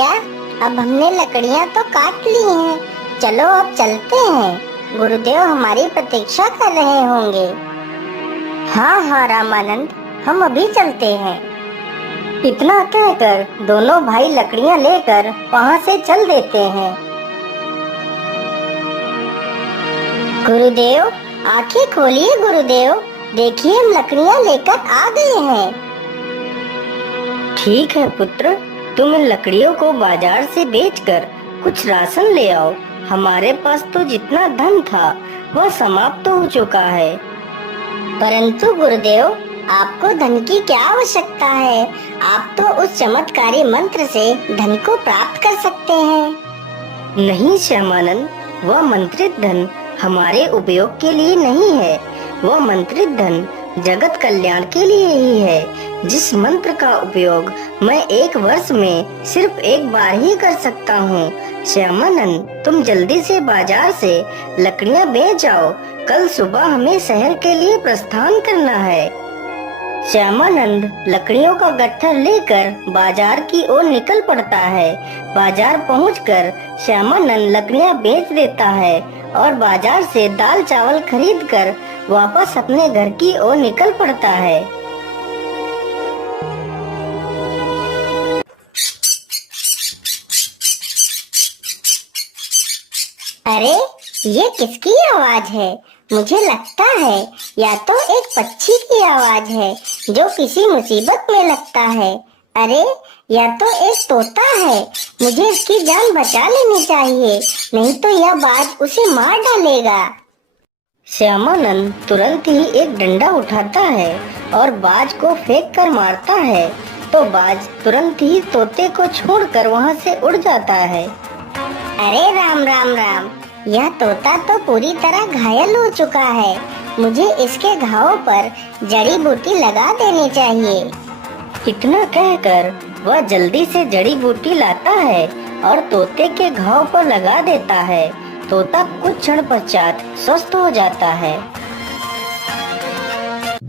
भैया, अब हमने लकड़ियाँ तो काट ली हैं, चलो अब चलते हैं। गुरुदेव हमारी प्रतीक्षा कर रहे होंगे। हाँ हाँ रामानंद, हम अभी चलते हैं। इतना कहकर दोनों भाई लकड़ियाँ लेकर वहाँ से चल देते हैं। गुरुदेव, आंखें खोलिए गुरुदेव, देखिए हम लकड़ियाँ लेकर आ गए हैं। ठीक है पुत्र, तुम इन लकड़ियों को बाजार से बेचकर कुछ राशन ले आओ। हमारे पास तो जितना धन था वह समाप्त हो चुका है। परंतु गुरुदेव, आपको धन की क्या आवश्यकता है? आप तो उस चमत्कारी मंत्र से धन को प्राप्त कर सकते हैं। नहीं श्यामानंद, वह मंत्रित धन हमारे उपयोग के लिए नहीं है। वह मंत्रित धन जगत कल्याण के लिए ही है, जिस मंत्र का उपयोग मैं 1 वर्ष में सिर्फ एक बार ही कर सकता हूँ। श्यामानंद, तुम जल्दी से बाजार से लकड़ियाँ बेच आओ, कल सुबह हमें शहर के लिए प्रस्थान करना है। श्यामानंद लकड़ियों का गट्ठर लेकर बाजार की ओर निकल पड़ता है। बाजार पहुंचकर श्यामानंद लकड़ियाँ बेच देता है और बाजार से दाल चावल खरीदकर वापस अपने घर की ओर निकल पड़ता है। अरे, ये किसकी आवाज है? मुझे लगता है या तो एक पक्षी की आवाज है जो किसी मुसीबत में लगता है। अरे, या तो एक तोता है। मुझे इसकी जान बचा लेनी चाहिए, नहीं तो यह बाज उसे मार डालेगा। श्यामानंद तुरंत ही एक डंडा उठाता है और बाज को फेंक कर मारता है, तो बाज तुरंत ही तोते को छोड़कर वहाँ से उड़ जाता है। अरे राम राम राम, यह तोता तो पूरी तरह घायल हो चुका है। मुझे इसके घावों पर जड़ी बूटी लगा देनी चाहिए। इतना कहकर वह जल्दी से जड़ी बूटी लाता है और तोते के घाव पर लगा देता है। तोता कुछ क्षण पश्चात स्वस्थ हो जाता है।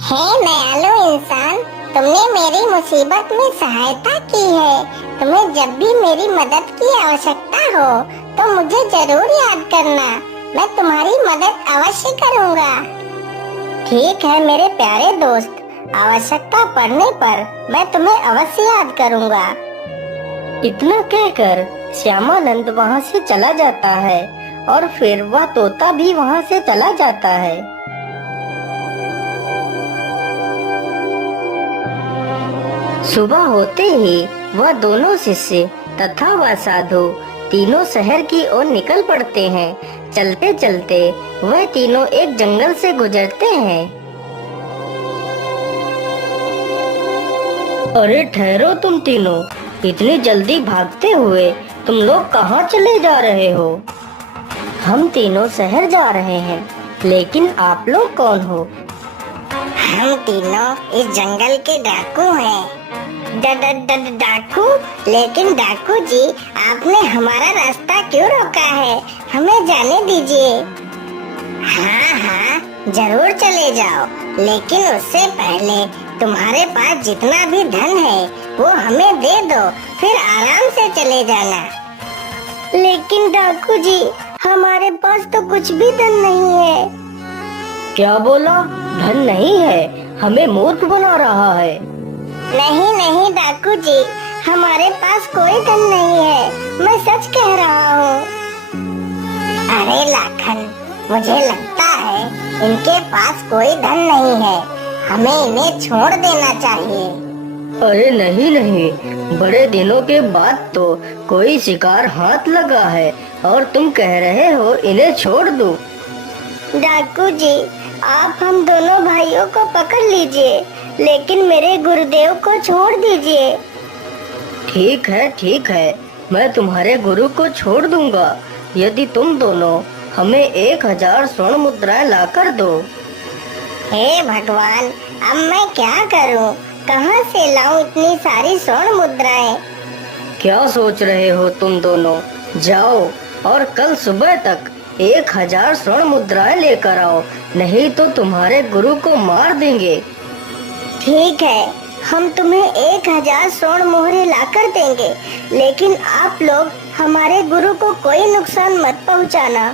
हे दयालु इंसान, तुमने मेरी मुसीबत में सहायता की है। तुम्हें जब भी मेरी मदद की आवश्यकता हो तो मुझे जरूर याद करना, मैं तुम्हारी मदद अवश्य करूँगा। ठीक है मेरे प्यारे दोस्त, आवश्यकता पड़ने पर मैं तुम्हें अवश्य याद करूँगा। इतना कहकर श्यामानंद वहाँ से चला जाता है और फिर वह तोता भी वहाँ से चला जाता है। सुबह होते ही वह दोनों शिष्य तथा वह साधु तीनों शहर की ओर निकल पड़ते हैं। चलते चलते वह तीनों एक जंगल से गुजरते हैं। अरे ठहरो तुम तीनों, इतनी जल्दी भागते हुए तुम लोग कहाँ चले जा रहे हो? हम तीनों शहर जा रहे हैं, लेकिन आप लोग कौन हो? हम तीनों इस जंगल के डाकू हैं। डाकू? लेकिन डाकू जी, आपने हमारा रास्ता क्यों रोका है? हमें जाने दीजिए। हाँ हाँ, जरूर चले जाओ, लेकिन उससे पहले तुम्हारे पास जितना भी धन है वो हमें दे दो, फिर आराम से चले जाना। लेकिन डाकू जी, हमारे पास तो कुछ भी धन नहीं है। क्या बोला? धन नहीं है? हमें मूर्ख बना रहा है। नहीं नहीं डाकू जी, हमारे पास कोई धन नहीं है, मैं सच कह रहा हूँ। अरे लाखन, मुझे लगता है इनके पास कोई धन नहीं है, हमें इन्हें छोड़ देना चाहिए। अरे नहीं नहीं, बड़े दिनों के बाद तो कोई शिकार हाथ लगा है और तुम कह रहे हो इन्हें छोड़ दो। डाकू जी, आप हम दोनों भाइयों को पकड़ लीजिए, लेकिन मेरे गुरुदेव को छोड़ दीजिए। ठीक है, मैं तुम्हारे गुरु को छोड़ दूंगा, यदि तुम दोनों हमें 1000 स्वर्ण मुद्राएं ला कर दो। हे भगवान, अब मैं क्या करूं? कहां से लाऊं इतनी सारी स्वर्ण मुद्राएं? क्या सोच रहे हो तुम दोनों? जाओ और कल सुबह तक 1000 स्वर्ण मुद्राएं लेकर आओ, नहीं तो तुम्हारे गुरु को मार देंगे। ठीक है, हम तुम्हें 1000 स्वर्ण मोहरे लाकर देंगे, लेकिन आप लोग हमारे गुरु को कोई नुकसान मत पहुंचाना।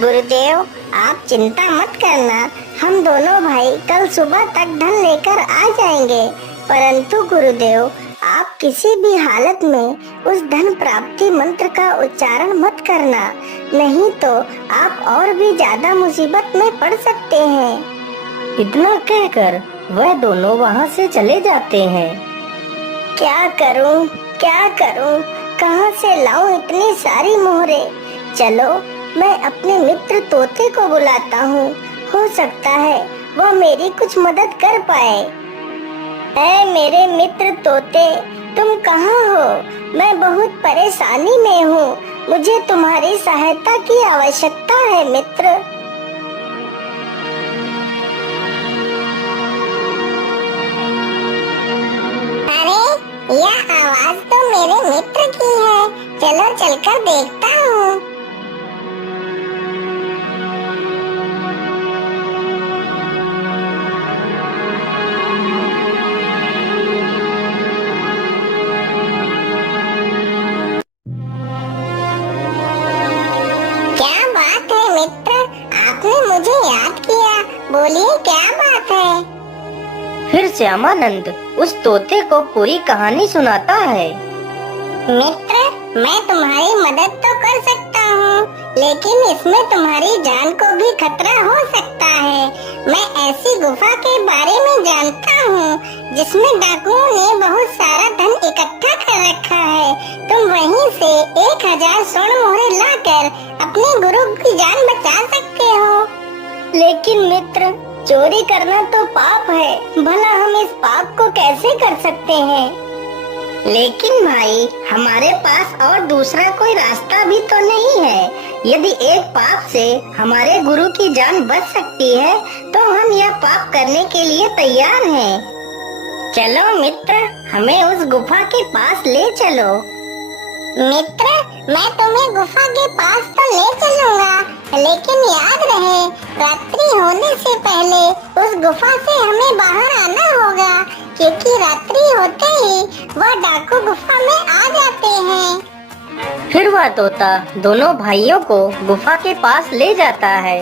गुरुदेव, आप चिंता मत करना, हम दोनों भाई कल सुबह तक धन लेकर आ जाएंगे। परंतु गुरुदेव, आप किसी भी हालत में उस धन प्राप्ति मंत्र का उच्चारण मत करना, नहीं तो आप और भी ज्यादा मुसीबत में पड़ सकते हैं। इतना कहकर वह दोनों वहाँ से चले जाते हैं। क्या करूं, क्या करूं, कहाँ से लाऊं इतनी सारी मोहरे? चलो, मैं अपने मित्र तोते को बुलाता हूँ, हो सकता है वह मेरी कुछ मदद कर पाए। ऐ मेरे मित्र तोते, तुम कहाँ हो? मैं बहुत परेशानी में हूँ, मुझे तुम्हारी सहायता की आवश्यकता है मित्र। अरे, यह आवाज तो मेरे मित्र की है, चलो चलकर देखता हूँ। क्या बात है मित्र, आपने मुझे याद किया, बोलिए क्या बात है? फिर श्यामानंद उस तोते को पूरी कहानी सुनाता है। मित्र, मैं तुम्हारी मदद तो कर सकता हूँ, लेकिन इसमें तुम्हारी जान को भी खतरा हो सकता है। मैं ऐसी गुफा के बारे में जानता हूँ जिसमें डाकुओं ने बहुत सारा धन इकट्ठा कर रखा है। तुम वहीं से 1000 स्वर्ण मोहरे लाकर अपने गुरु की जान बचा सकते हो। लेकिन मित्र, चोरी करना तो पाप है, भला हम इस पाप को कैसे कर सकते हैं? लेकिन भाई, हमारे पास और दूसरा कोई रास्ता भी तो नहीं है। यदि एक पाप से हमारे गुरु की जान बच सकती है, तो हम यह पाप करने के लिए तैयार हैं। चलो मित्र, हमें उस गुफा के पास ले चलो। मित्र, मैं तुम्हें गुफा के पास तो ले चलूंगा, लेकिन याद रहे, रात्रि होने से पहले उस गुफा से हमें बाहर आना होगा, क्योंकि रात्रि होते ही वह डाकू गुफा में आ जाते हैं। फिर वह तोता दोनों भाइयों को गुफा के पास ले जाता है।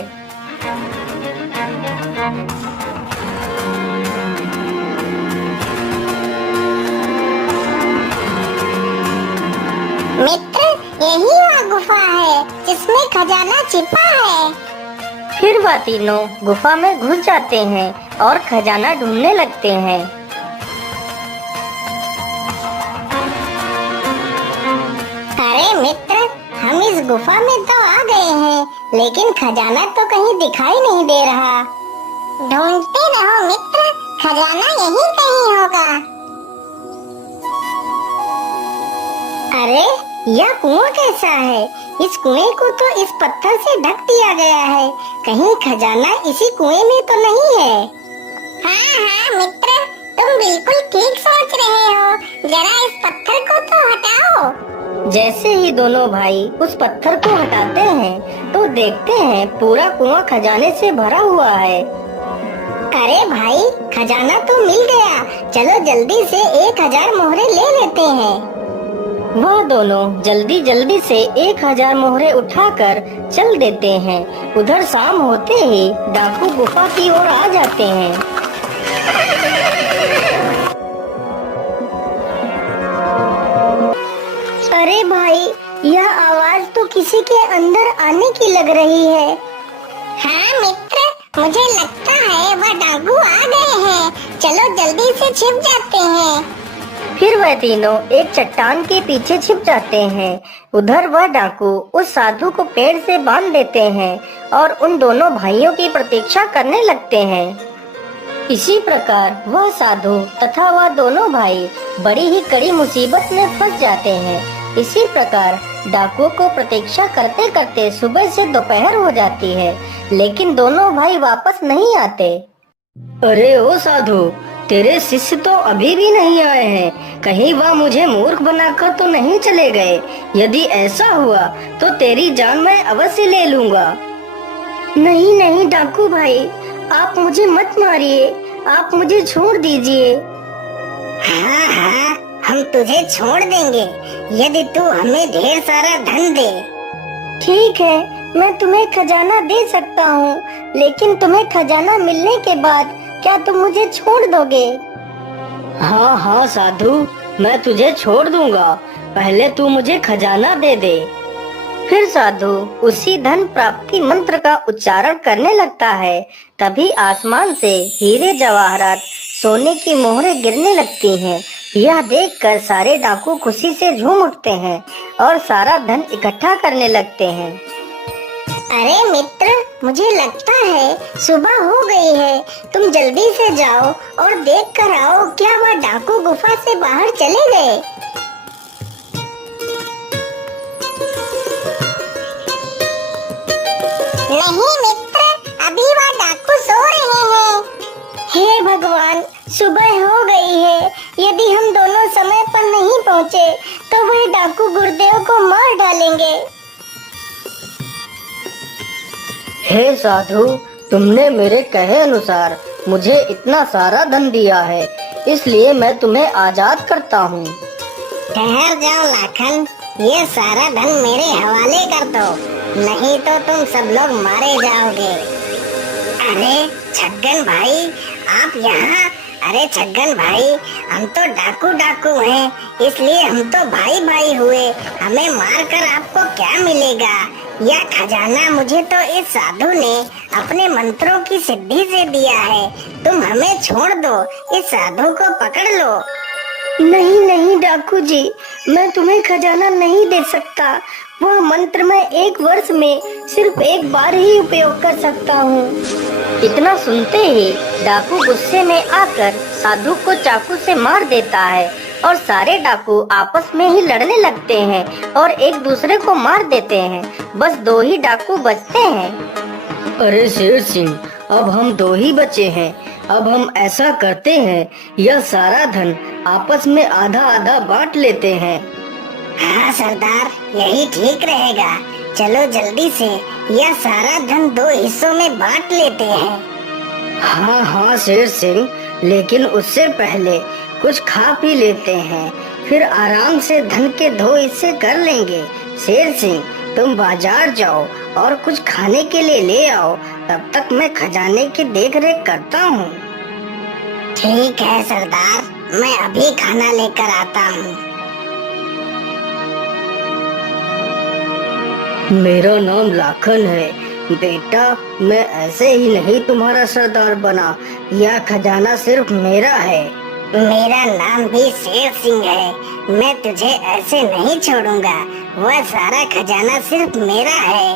मित्र, यही वह गुफा है जिसमें खजाना छिपा है। फिर वह तीनों गुफा में घुस जाते हैं और खजाना ढूंढने लगते हैं। अरे मित्र, हम इस गुफा में तो आ गए हैं, लेकिन खजाना तो कहीं दिखाई नहीं दे रहा। ढूंढते रहो मित्र, खजाना यहीं कहीं होगा। अरे, यह कुआं कैसा है? इस कुएं को तो इस पत्थर से ढक दिया गया है, कहीं खजाना इसी कुएं में तो नहीं है। हाँ हाँ मित्र, तुम बिल्कुल ठीक सोच रहे हो, जरा इस पत्थर को तो हटाओ। जैसे ही दोनों भाई उस पत्थर को हटाते हैं, तो देखते हैं पूरा कुआं खजाने से भरा हुआ है। अरे भाई, खजाना तो मिल गया, चलो जल्दी से 1000 मोहरे ले लेते हैं। वह दोनों जल्दी जल्दी से 1000 मोहरे उठाकर चल देते हैं। उधर शाम होते ही डाकू गुफा की ओर आ जाते हैं। अरे भाई, यह आवाज तो किसी के अंदर आने की लग रही है। हाँ मित्र, मुझे लगता है वह डाकू आ गए हैं, चलो जल्दी से छिप जाते हैं। फिर वह तीनों एक चट्टान के पीछे छिप जाते हैं। उधर वह डाकू उस साधु को पेड़ से बांध देते हैं और उन दोनों भाइयों की प्रतीक्षा करने लगते हैं। इसी प्रकार वह साधु तथा वह दोनों भाई बड़ी ही कड़ी मुसीबत में फंस जाते हैं। इसी प्रकार डाकुओं को प्रतीक्षा करते करते सुबह से दोपहर हो जाती है, लेकिन दोनों भाई वापस नहीं आते। अरे ओ साधु, तेरे शिष्य तो अभी भी नहीं आए हैं, कहीं वह मुझे मूर्ख बनाकर तो नहीं चले गए? यदि ऐसा हुआ तो तेरी जान मैं अवश्य ले लूंगा। नहीं नहीं डाकू भाई, आप मुझे मत मारिए, आप मुझे छोड़ दीजिए। हाँ हाँ, हम तुझे छोड़ देंगे यदि तू हमें ढेर सारा धन दे। ठीक है, मैं तुम्हें खजाना दे सकता हूँ, लेकिन तुम्हें खजाना मिलने के बाद क्या तुम मुझे छोड़ दोगे? हाँ हाँ साधु, मैं तुझे छोड़ दूंगा, पहले तू मुझे खजाना दे दे। फिर साधु उसी धन प्राप्ति मंत्र का उच्चारण करने लगता है। तभी आसमान से हीरे जवाहरात सोने की मोहरें गिरने लगती हैं। यह देखकर सारे डाकू खुशी से झूम उठते हैं और सारा धन इकट्ठा करने लगते हैं। अरे मित्र, मुझे लगता है सुबह हो गई है। तुम जल्दी से जाओ और देख कर आओ क्या वह डाकू गुफा से बाहर चले गए। नहीं मित्र, अभी वह डाकू सो रहे हैं। हे भगवान, सुबह हो गई है। यदि हम दोनों समय पर नहीं पहुँचे तो वह डाकू गुरुदेव को मार डालेंगे। हे साधु, तुमने मेरे कहे अनुसार मुझे इतना सारा धन दिया है, इसलिए मैं तुम्हें आजाद करता हूँ। ठहर जाओ लाखन, ये सारा धन मेरे हवाले कर दो, नहीं तो तुम सब लोग मारे जाओगे। अरे छगन भाई, आप यहाँ? अरे छगन भाई, हम तो डाकू हैं, इसलिए हम तो भाई भाई हुए। हमें मारकर आपको क्या मिलेगा? यह खजाना मुझे तो इस साधु ने अपने मंत्रों की सिद्धि से दिया है। तुम हमें छोड़ दो, इस साधु को पकड़ लो। नहीं नहीं डाकू जी, मैं तुम्हें खजाना नहीं दे सकता। वह मंत्र मैं 1 वर्ष में सिर्फ 1 बार ही उपयोग कर सकता हूँ। इतना सुनते ही डाकू गुस्से में आकर साधु को चाकू से मार देता है और सारे डाकू आपस में ही लड़ने लगते हैं और एक दूसरे को मार देते हैं। बस 2 ही डाकू बचते हैं। अरे शेर सिंह, अब हम 2 ही बचे हैं। अब हम ऐसा करते हैं, यह सारा धन आपस में आधा आधा बांट लेते हैं। हाँ सरदार, यही ठीक रहेगा। चलो जल्दी से यह सारा धन 2 हिस्सों में बांट लेते हैं। हाँ हाँ शेर सिंह, लेकिन उससे पहले कुछ खा पी लेते हैं, फिर आराम से धन के 2 हिस्से कर लेंगे। शेर सिंह, तुम बाजार जाओ और कुछ खाने के लिए ले आओ, तब तक मैं खजाने की देखरेख करता हूँ। ठीक है सरदार, मैं अभी खाना लेकर आता हूँ। मेरा नाम लाखन है बेटा, मैं ऐसे ही नहीं तुम्हारा सरदार बना। यह खजाना सिर्फ मेरा है। मेरा नाम भी शेर सिंह है। मैं तुझे ऐसे नहीं छोड़ूंगा। वह सारा खजाना सिर्फ मेरा है।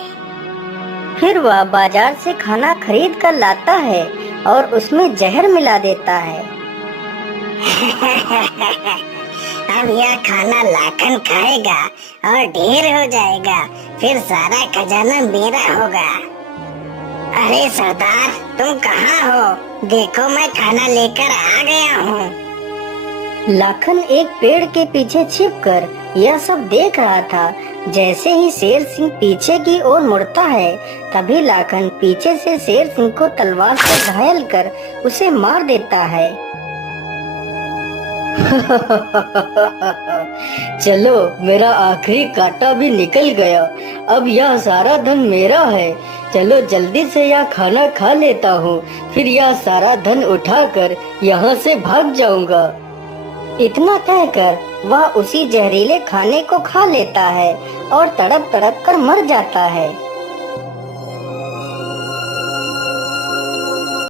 फिर वह बाजार से खाना खरीद कर लाता है और उसमें जहर मिला देता है। अब यह खाना लाखन खाएगा और ढेर हो जाएगा, फिर सारा खजाना मेरा होगा। अरे सरदार, तुम कहाँ हो? देखो मैं खाना लेकर आ गया हूँ। लाखन एक पेड़ के पीछे छिपकर यह सब देख रहा था। जैसे ही शेर सिंह पीछे की ओर मुड़ता है, तभी लाखन पीछे से शेर सिंह को तलवार से घायल कर उसे मार देता है। चलो, मेरा आखिरी कांटा भी निकल गया। अब यह सारा धन मेरा है। चलो जल्दी से यह खाना खा लेता हूँ, फिर यह सारा धन उठाकर यहाँ से भाग जाऊंगा। इतना कहकर वह उसी जहरीले खाने को खा लेता है और तड़प तड़प कर मर जाता है।